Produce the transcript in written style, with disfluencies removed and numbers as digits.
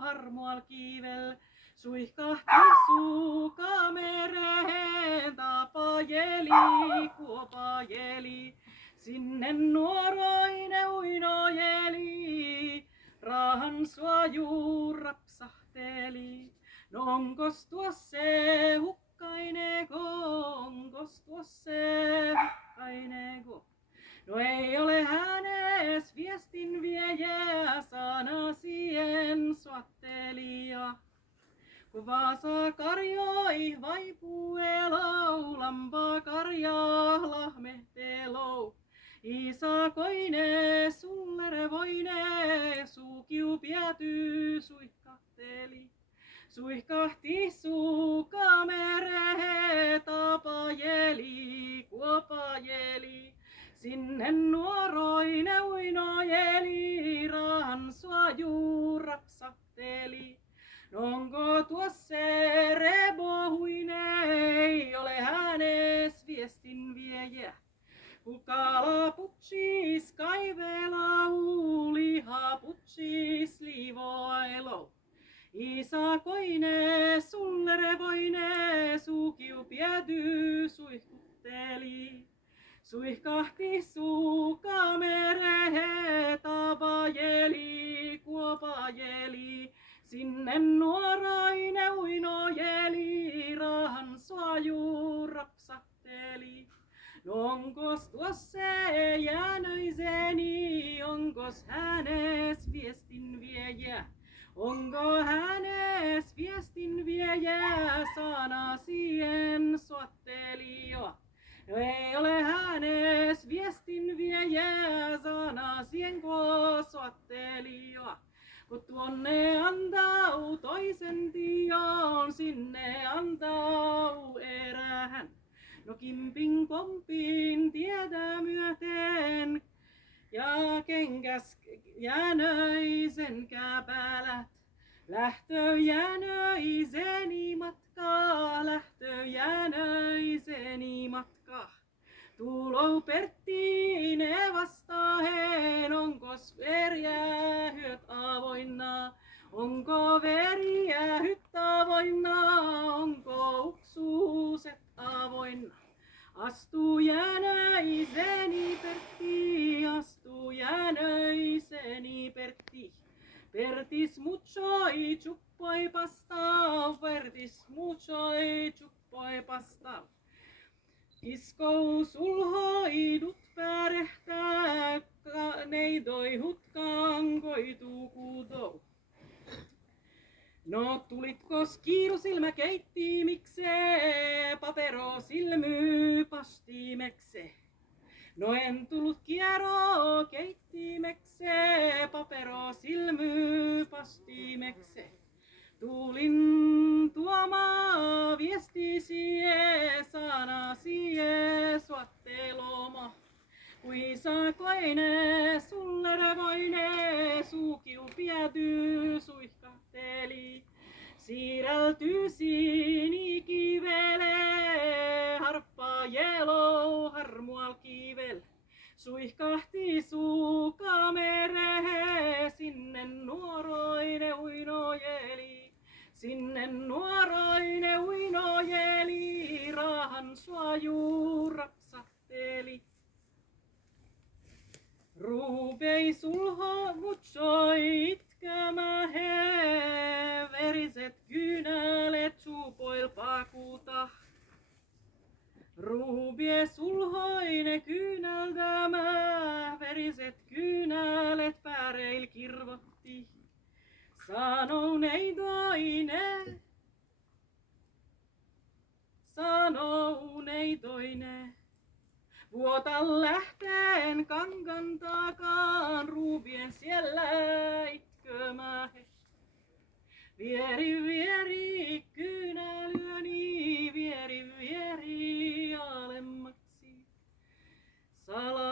harmual kiivel. Suihkahti suuka mereen, tapajeli, kuopajeli. Sinne nuoroine uinojeli, raahan suojuu rapsahteli. No onkos tuossa hukkaineko, onkos tuossa hukkaineko? No ei ole hänes viestin viejä, sanasien suattelija. Kun Vaasa karjoi vaipuelou, lampaa karjaa lahmehtelou. Iisa koine, sullere voine, suukiu piety suihkahteli. Suihkahti suuka mereen, tapajeli, kuopajeli. Sinne nuoroine uinojeli, raahan suojuu rapsahteli. Onko tuossa rebohuine, ei ole hänes viestin viejä. Kukala putsis kaivelau, liha putsis liivoilou. Iisa koine, sullere voine, suukiu piety suihkutteli. Suihkahti suuka mereen, tapajeli, kuopajeli. Sinne nuoroine uinojeli, raahan suojuu rapsahteli. No onkos tuossa jäänöiseni, onkos hänes viestin viejä? Onko hänes viestin viejä, sanasien suattelija? No ei ole hänes viestin viejä, sanasien suattelija. Kun tuonne antau toisen tion, sinne antau erähän. No kimpin kompin tietä myöten, ja kenkäs jäänöisen käpälät. Lähtö jäänöiseni matkaa, lähtö jäänöiseni matkaa. Tulou Perttiin vastahen, onkos veriä hyöt avoinna? Onko veriä hyt avoinna? Onko uksuuset avoinna? Astu jäänöiseni Pertti, astu jäänöiseni Pertti. Pertis muchoi chuppoi pastaa, Pertis muchoi chuppoi pastaa. Kiskou sulhoidut pärehtää, neidoi hutkaan koituu kuutou. No tulitkos kiirusilmä keittiimiksee, papero silmy pastiimekse? No en tullut kieroo keittiimeksee, papero silmy pastiimekse. Tulin tuomaan viestisie, sanasie suatteloma. Kuisa koine, sullere voine, suukiu piety suihkahteli. Siirrelty sinikivele, harppa jelou, harmual kivel. Suihkahti suuka mereen, sinne nuoroine uinojeli. Sinne nuoroine uinojeli, raahan suojuu rapsahteli. Ruupei sulho mutsoi itkämä he, veriset kynälet suupoil pakuta. Ruupie sulhoine kynältämä, veriset kynälet päreil kirvotti. Sanou neitoine, vuota lähteen kankan takaan, ruupien siellä itkömähe. Vieri kynälyöni, vieri alemmaksi. Sala